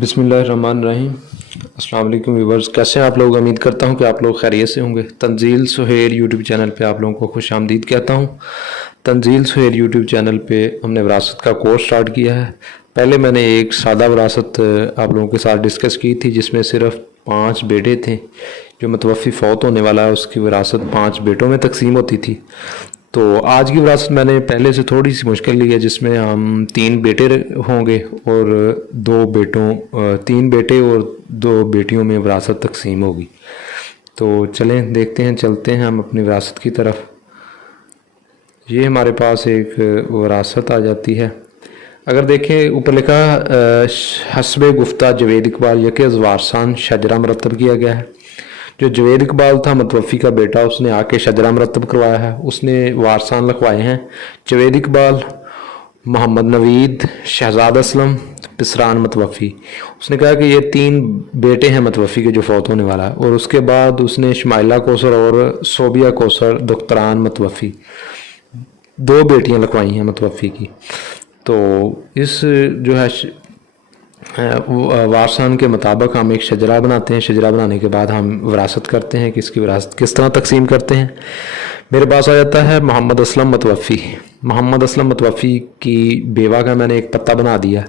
बिस्मिल्लाहिर्रहमानिर्रहीम। अस्सलाम वालेकुम व्यूवर्स, कैसे हैं आप लोग। उम्मीद करता हूं कि आप लोग खैरियत से होंगे। तंजील सुहेल यूट्यूब चैनल पे आप लोगों को खुश आमदीद कहता हूं। तंजील सुहेल यूट्यूब चैनल पे हमने विरासत का कोर्स स्टार्ट किया है। पहले मैंने एक सादा विरासत आप लोगों के साथ डिस्कस की थी, जिसमें सिर्फ 5 बेटे थे। जो मतवफ़ी फ़ौत होने वाला है उसकी विरासत 5 बेटों में तकसीम होती थी। तो आज की विरासत मैंने पहले से थोड़ी सी मुश्किल ली है, जिसमें हम 3 बेटे होंगे और 3 बेटे और 2 बेटियों में विरासत तकसीम होगी। तो चलें देखते हैं, चलते हैं हम अपनी विरासत की तरफ। ये हमारे पास एक विरासत आ जाती है। अगर देखें ऊपर लिखा हस्बे गुफ्ता जवेद इकबाल यके वारसान शजरा मरतब किया गया है। जो जवेद इकबाल था मतवफ़ी का बेटा, उसने आके शजरा मरतब करवाया है। उसने वारसान लिखवाए हैं जवेद इकबाल, मोहम्मद नवीद, शहजाद असलम, पिसरान मतवफ़ी। उसने कहा कि ये 3 बेटे हैं मतवफ़ी के जो फ़ौत होने वाला है। और उसके बाद उसने शमाइला कौसर और सोबिया कौसर दुख्तरान मतवफ़ी 2 बेटियां लिखवाई हैं मतवफ़ी की। तो इस जो है वारसान के मुताबिक हम एक शजरा बनाते हैं। शजरा बनाने के बाद हम विरासत करते हैं कि इसकी विरासत किस तरह तकसीम करते हैं। मेरे पास आ जाता है मोहम्मद असलम मतवफ़ी। मोहम्मद असलम मतवफ़ी की बेवा का मैंने एक पत्ता बना दिया।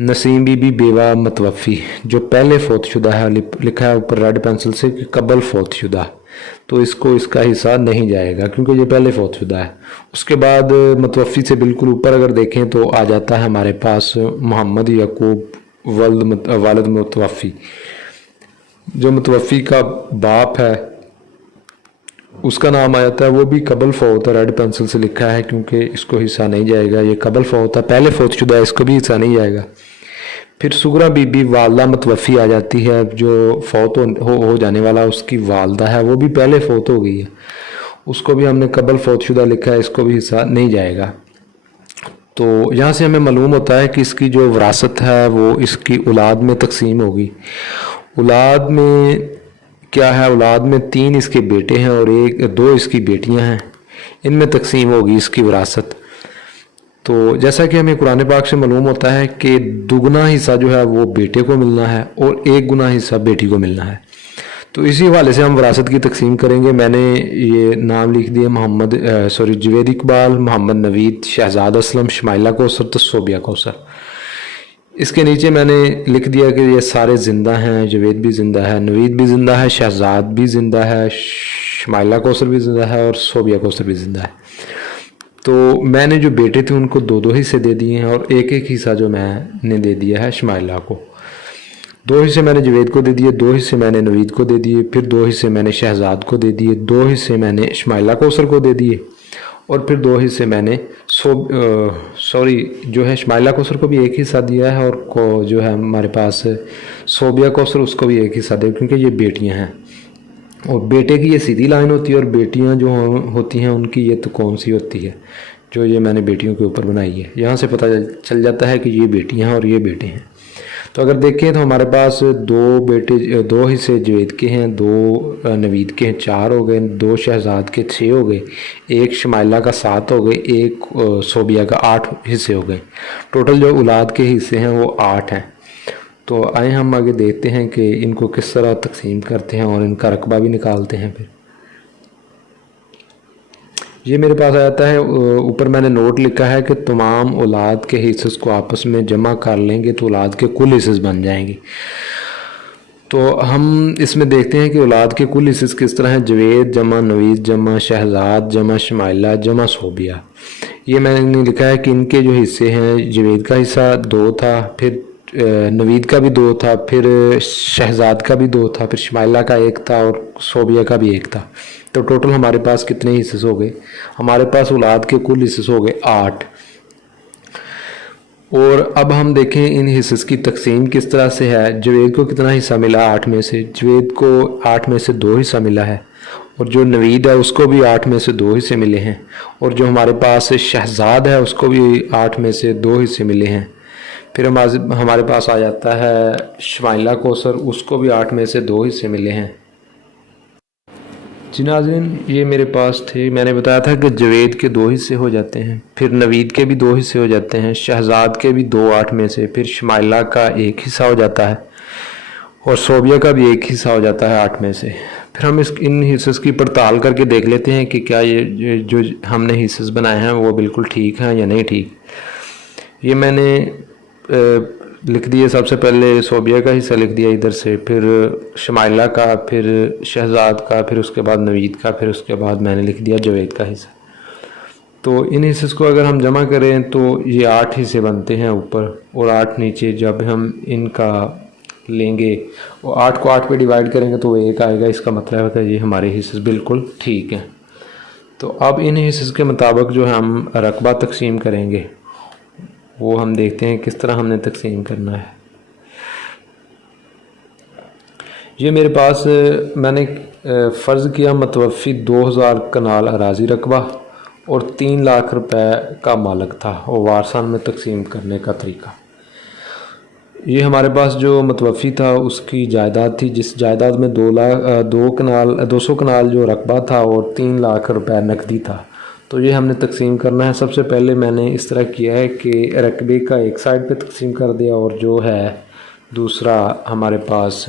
नसीम बीबी बेवा मतवफ़ी जो पहले फ़ौतशुदा है, लिखा है ऊपर रेड पेंसिल से कि कबल फ़ौतशुदा, तो इसको इसका हिस्सा नहीं जाएगा क्योंकि ये पहले फ़ौतशुदा है। उसके बाद मतवफ़ी से बिल्कुल ऊपर अगर देखें तो आ जाता है हमारे पास मोहम्मद यकूब वालिद मतवफ़ी। जो मतवफ़ी का बाप है उसका नाम आ जाता है, वो भी कबल फ़ौत है, रेड पेंसिल से लिखा है क्योंकि इसको हिस्सा नहीं जाएगा। ये कबल फ़ौत है, पहले फ़ौतशुदा है, इसको भी हिस्सा नहीं जाएगा। फिर सुगरा बीबी वालदा मतवफ़ी आ जाती है। जो फ़ौत हो जाने वाला उसकी वालदा है, वो भी पहले फ़ौत हो गई है, उसको भी हमने कबल फ़ौतशुदा लिखा है, इसको भी हिस्सा नहीं जाएगा। तो यहाँ से हमें मालूम होता है कि इसकी जो विरासत है वो इसकी औलाद में तकसीम होगी। औलाद में क्या है, औलाद में 3 इसके बेटे हैं और 2 इसकी बेटियां हैं, इनमें तकसीम होगी इसकी विरासत। तो जैसा कि हमें कुरान पाक से मालूम होता है कि दुगना हिस्सा जो है वो बेटे को मिलना है और 1 गुना हिस्सा बेटी को मिलना है। तो इसी हवाले से हम विरासत की तकसीम करेंगे। मैंने ये नाम लिख दिए जवेद इकबाल, मोहम्मद नवीद, शहजाद असलम, शमाइला कौसर, तसोबिया कौसर। इसके नीचे मैंने लिख दिया कि ये सारे ज़िंदा हैं। जवेद भी ज़िंदा है, नवीद भी ज़िंदा है, शहजाद भी ज़िंदा है, शमाइला कौसर भी ज़िंदा है और सोबिया कौसर भी ज़िंदा है। तो मैंने जो बेटे थे उनको 2-2 हिस्से दे दिए हैं और 1-1 हिस्सा जो मैंने दे दिया है शमाइला को। 2 हिस्से मैंने जवेद को दे दिए, 2 हिस्से मैंने नवीद को दे दिए, फिर 2 हिस्से मैंने शहजाद को दे दिए, 2 हिस्से मैंने शमाइला कौसर को दे दिए और फिर 2 हिस्से मैंने जो है शमाइला कौसर को भी 1 हिस्सा दिया है और जो है हमारे पास सोबिया कौसर उसको भी 1 हिस्सा दिया, क्योंकि ये बेटियां हैं। और बेटे की ये सीधी लाइन होती है और बेटियां जो होती हैं उनकी ये तो कौन सी होती है, जो ये मैंने बेटियों के ऊपर बनाई है। यहाँ से पता चल जाता है कि ये बेटियां हैं और ये बेटे हैं। तो अगर देखें तो हमारे पास 2 हिस्से जवेद के हैं, 2 नवीद के हैं, 4 हो गए, 2 शहजाद के 6 हो गए, 1 शमाइला का 7 हो गए, 1 सोबिया का 8 हिस्से हो गए। टोटल जो औलाद के हिस्से हैं वो 8 हैं। तो आए हम आगे देखते हैं कि इनको किस तरह तकसीम करते हैं और इनका रकबा भी निकालते हैं। फिर ये मेरे पास आ जाता है, ऊपर मैंने नोट लिखा है कि तमाम औलाद के हिस्से को आपस में जमा कर लेंगे तो औलाद के कुल हिस्से बन जाएंगे। तो हम इसमें देखते हैं कि औलाद के कुल हिस्से किस तरह हैं। जवेद जमा नवीद जमा शहजाद जमा शमाइला जमा सोबिया। ये मैंने लिखा है कि इनके जो हिस्से हैं, जवेद का हिस्सा 2 था, फिर नवीद का भी 2 था, फिर शहजाद का भी 2 था, फिर शमाइला का 1 था और सोबिया का भी 1 था। तो टोटल हमारे पास कितने हिस्से हो गए, हमारे पास औलाद के कुल हिस्से हो गए 8। और अब हम देखें इन हिस्से की तकसीम किस तरह से है। जवेद को कितना हिस्सा मिला 8 में से, जवेद को 8 में से 2 हिस्सा मिला है और जो नवीद है उसको भी 8 में से 2 हिस्से मिले हैं और जो हमारे पास शहजाद है उसको भी 8 में से 2 हिस्से मिले हैं। फिर हमारे पास आ जाता है शमाइला कौसर, उसको भी 8 में से 2 हिस्से मिले हैं। जी नाज़रीन, ये मेरे पास थे। मैंने बताया था कि जवेद के 2 हिस्से हो जाते हैं, फिर नवीद के भी 2 हिस्से हो जाते हैं, शहजाद के भी 2 8 में से, फिर शमाइला का 1 हिस्सा हो जाता है और सोबिया का भी 1 हिस्सा हो जाता है 8 में से। फिर हम इन हिस्सों की पड़ताल करके देख लेते हैं कि क्या ये जो हमने हिस्से बनाए हैं वो बिल्कुल ठीक हैं या नहीं ठीक। ये मैंने लिख दिए। सबसे पहले सोबिया का हिस्सा लिख दिया इधर से, फिर शमाइला का, फिर शहजाद का, फिर उसके बाद नवीद का, फिर उसके बाद मैंने लिख दिया जवेद का हिस्सा। तो इन हिस्से को अगर हम जमा करें तो ये 8 हिस्से बनते हैं ऊपर और 8 नीचे। जब हम इनका लेंगे और 8 को 8 पे डिवाइड करेंगे तो वो 1 आएगा। इसका मतलब है कि ये हमारे हिस्से बिल्कुल ठीक हैं। तो अब इन हिस्से के मुताबिक जो हम रकबा तकसीम करेंगे वो हम देखते हैं किस तरह हमने तकसीम करना है। ये मेरे पास मैंने फ़र्ज़ किया मतवफ़ी 2000 कनाल अराज़ी रकबा और 3 लाख रुपए का मालिक था और वारसान में तकसीम करने का तरीका। ये हमारे पास जो मतवफ़ी था उसकी जायदाद थी, जिस जायदाद में 200 कनाल जो रकबा था और 3 लाख रुपए नकदी था। तो ये हमने तकसीम करना है। सबसे पहले मैंने इस तरह किया है कि रकबे का एक साइड पे तकसीम कर दिया और जो है दूसरा हमारे पास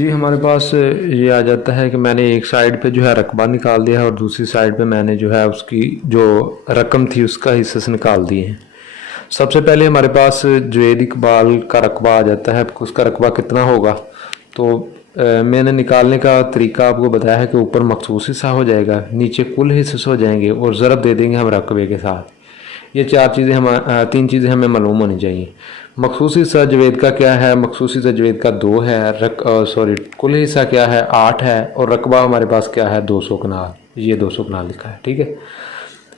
हमारे पास ये आ जाता है कि मैंने एक साइड पे जो है रकबा निकाल दिया है और दूसरी साइड पे मैंने जो है उसकी जो रकम थी उसका हिस्से से निकाल दिए हैं। सबसे पहले हमारे पास जवेद इकबाल का रकबा आ जाता है। उसका रकबा कितना होगा तो मैंने निकालने का तरीका आपको बताया है कि ऊपर मखसूस हिस्सा हो जाएगा, नीचे कुल हिस्से हो जाएंगे और ज़रब दे देंगे हम रकबे के साथ। ये 3 चीज़ें हमें मालूम होनी चाहिए। मखसूस हिस्सा जवेद का क्या है? मखसूस हिस्सा जवेद का 2 है। कुल हिस्सा क्या है? 8 है। और रकबा हमारे पास क्या है? 200 कनाल। ये 200 कनाल लिखा है, ठीक है।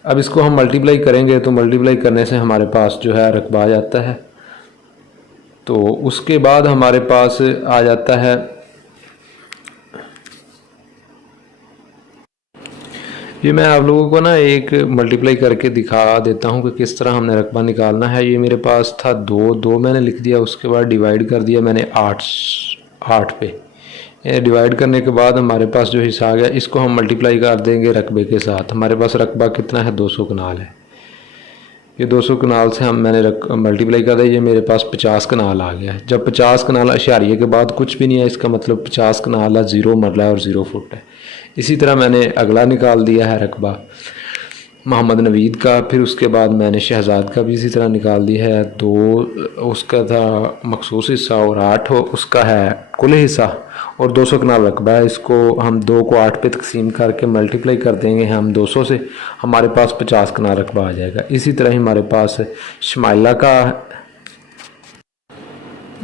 अब इसको हम मल्टीप्लाई करेंगे तो मल्टीप्लाई करने से हमारे पास जो है रकबा आ जाता है। तो उसके बाद हमारे पास आ जाता है ये मैं आप लोगों को ना एक मल्टीप्लाई करके दिखा देता हूँ कि किस तरह हमने रकबा निकालना है। ये मेरे पास था 2 मैंने लिख दिया, उसके बाद डिवाइड कर दिया मैंने 8 पे। डिवाइड करने के बाद हमारे पास जो हिस्सा आ गया इसको हम मल्टीप्लाई कर देंगे रकबे के साथ। हमारे पास रकबा कितना है? 200 कनाल है। ये 200 कनाल से मैंने मल्टीप्लाई कर दिया, ये मेरे पास 50 कनाल आ गया। जब 50 कनाल अशारिये के बाद कुछ भी नहीं है, इसका मतलब 50 कनाल है, 0 मरला और 0 फुट है। इसी तरह मैंने अगला निकाल दिया है रकबा मोहम्मद नवीद का। फिर उसके बाद मैंने शहजाद का भी इसी तरह निकाल दिया है। 2 उसका था मखसूस हिस्सा और 8 उसका है कुल हिस्सा और 200 कनाल रकबा है। इसको हम 2 को 8 पे तकसीम करके मल्टीप्लाई कर देंगे हम 200 से, हमारे पास 50 कनाल रकबा आ जाएगा। इसी तरह ही हमारे पास शमाइला का,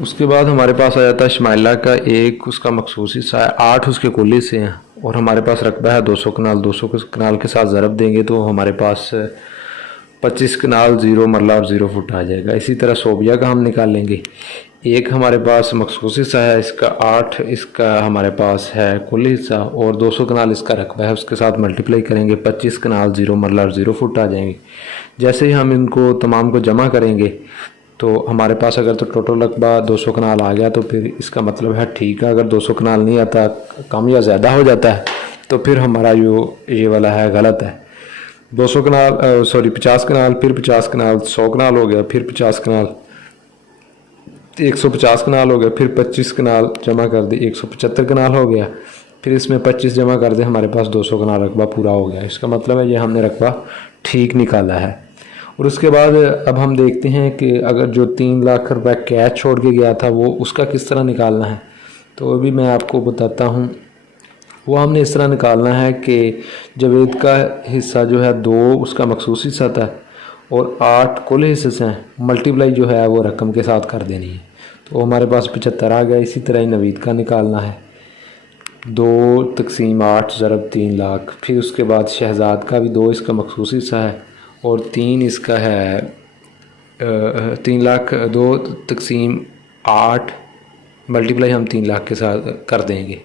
उसके बाद हमारे पास आ जाता है शमाइला का 1 उसका मखसूस हिस्सा है, 8 उसके कुल हिस्से हैं और हमारे पास रकबा है 200 कनाल। 200 कनाल के साथ ज़रब देंगे तो हमारे पास 25 कनाल, 0 मरला और 0 फुट आ जाएगा। इसी तरह सोबिया का हम निकाल लेंगे। 1 हमारे पास मखसूस हिस्सा है, इसका 8 इसका हमारे पास है कुल हिस्सा और 200 कनाल इसका रकबा है। उसके साथ मल्टीप्लाई करेंगे, 25 कनाल, 0 मरला और 0 फुट आ जाएंगे। जैसे ही हम इनको तमाम को जमा करेंगे तो हमारे पास अगर तो टोटल रकबा 200 कनाल आ गया तो फिर इसका मतलब है ठीक है। अगर 200 कनाल नहीं आता, कम या ज़्यादा हो जाता है तो फिर हमारा ये वाला है गलत है। 200 कनाल 50 कनाल, फिर 50 कनाल, 100 कनाल हो गया, फिर 50 कनाल, 150 कनाल हो गया, फिर 25 कनाल जमा कर दे 175 कनाल हो गया, फिर इसमें 25 जमा कर दे, हमारे पास 200 कनाल रकबा पूरा हो गया। इसका मतलब है ये हमने रकबा ठीक निकाला है। और उसके बाद अब हम देखते हैं कि अगर जो 3 लाख रुपए कैश छोड़ के गया था वो उसका किस तरह निकालना है। तो अभी मैं आपको बताता हूँ। वो हमने इस तरह निकालना है कि जवेद का हिस्सा जो है 2 उसका मखसूस हिस्सा था और 8 कुल हिस्से से हैं, मल्टीप्लाई जो है वो रकम के साथ कर देनी है। तो हमारे पास 75 आ गया। इसी तरह ही नवीद का निकालना है, 2 तकसीम 8 ज़रब 3 लाख। फिर उसके बाद शहजाद का भी 2 इसका मखसूस हिस्सा है और 3 इसका है 3 लाख, 2 तकसीम 8 मल्टीप्लाई हम 3 लाख के साथ कर देंगे।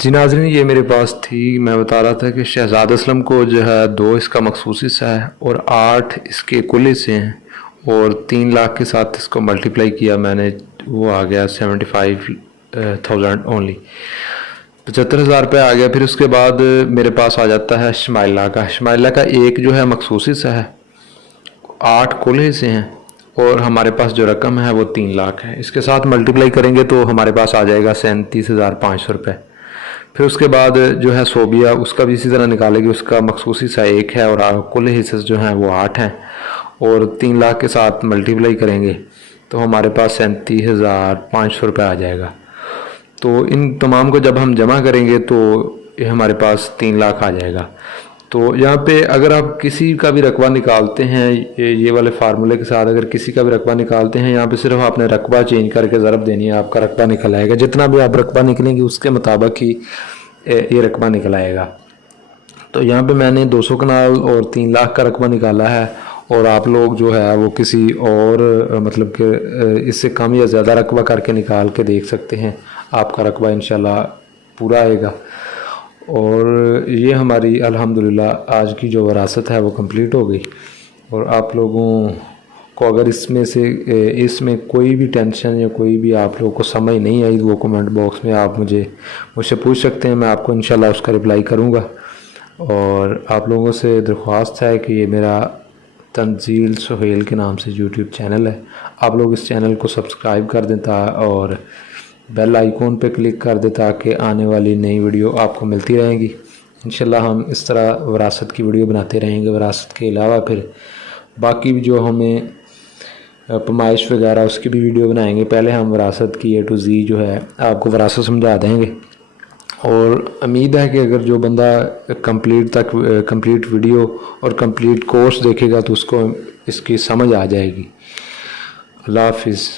जी नाज़रीन, ये मेरे पास थी। मैं बता रहा था कि शहजाद असलम को जो है 2 इसका मखसूस हिस्सा है और 8 इसके कुल हिस्से हैं और 3 लाख के साथ इसको मल्टीप्लाई किया मैंने वो आ गया 75,000 ओनली, 75,000 रुपये आ गया। फिर उसके बाद मेरे पास आ जाता है शमाइला का। शमाइला का एक जो है मखसूस हिस्सा है, 8 कुल हिस्से हैं, और हमारे पास जो रकम है वो 3 लाख है। इसके साथ मल्टीप्लाई करेंगे तो हमारे पास आ जाएगा 37,500 रुपये। फिर उसके बाद जो है सोबिया, उसका भी इसी तरह निकालेंगे, उसका मखसूस हिस्सा 1 है और कुल हिस्से जो हैं वो 8 हैं, और 3 लाख के साथ मल्टीप्लाई करेंगे तो हमारे पास 37,500 रुपये आ जाएगा। तो इन तमाम को जब हम जमा करेंगे तो ये हमारे पास 3 लाख आ जाएगा। तो यहाँ पे अगर आप किसी का भी रकबा निकालते हैं, ये वाले फार्मूले के साथ अगर किसी का भी रकबा निकालते हैं, यहाँ पे सिर्फ आपने रकबा चेंज करके ज़रब देनी है, आपका रकबा निकल आएगा। जितना भी आप रकबा निकलेंगे उसके मुताबिक ही ये रकबा निकल आएगा। तो यहाँ पे मैंने 200 कनाल और 3 लाख का रकबा निकाला है, और आप लोग जो है वो किसी और मतलब कि इससे कम या ज़्यादा रकबा करके निकाल के देख सकते हैं, आपका रकबा इंशाल्लाह पूरा आएगा। और ये हमारी अल्हम्दुलिल्लाह आज की जो विरासत है वो कंप्लीट हो गई। और आप लोगों को अगर इसमें कोई भी टेंशन या कोई भी आप लोगों को समझ नहीं आई, वो कमेंट बॉक्स में आप मुझसे पूछ सकते हैं, मैं आपको इंशाल्लाह उसका रिप्लाई करूँगा। और आप लोगों से दरख्वास्त है कि ये मेरा तंजील सुहेल के नाम से यूट्यूब चैनल है, आप लोग इस चैनल को सब्सक्राइब कर दें और बेल आइकॉन पे क्लिक कर दे ताकि आने वाली नई वीडियो आपको मिलती रहेंगी। इंशाल्लाह हम इस तरह विरासत की वीडियो बनाते रहेंगे। विरासत के अलावा फिर बाकी भी जो हमें पैमाइश वगैरह उसकी भी वीडियो बनाएंगे। पहले हम विरासत की A to Z जो है आपको विरासत समझा देंगे, और उम्मीद है कि अगर जो बंदा कंप्लीट वीडियो और कंप्लीट कोर्स देखेगा तो उसको इसकी समझ आ जाएगी। अल्लाह हाफिज़।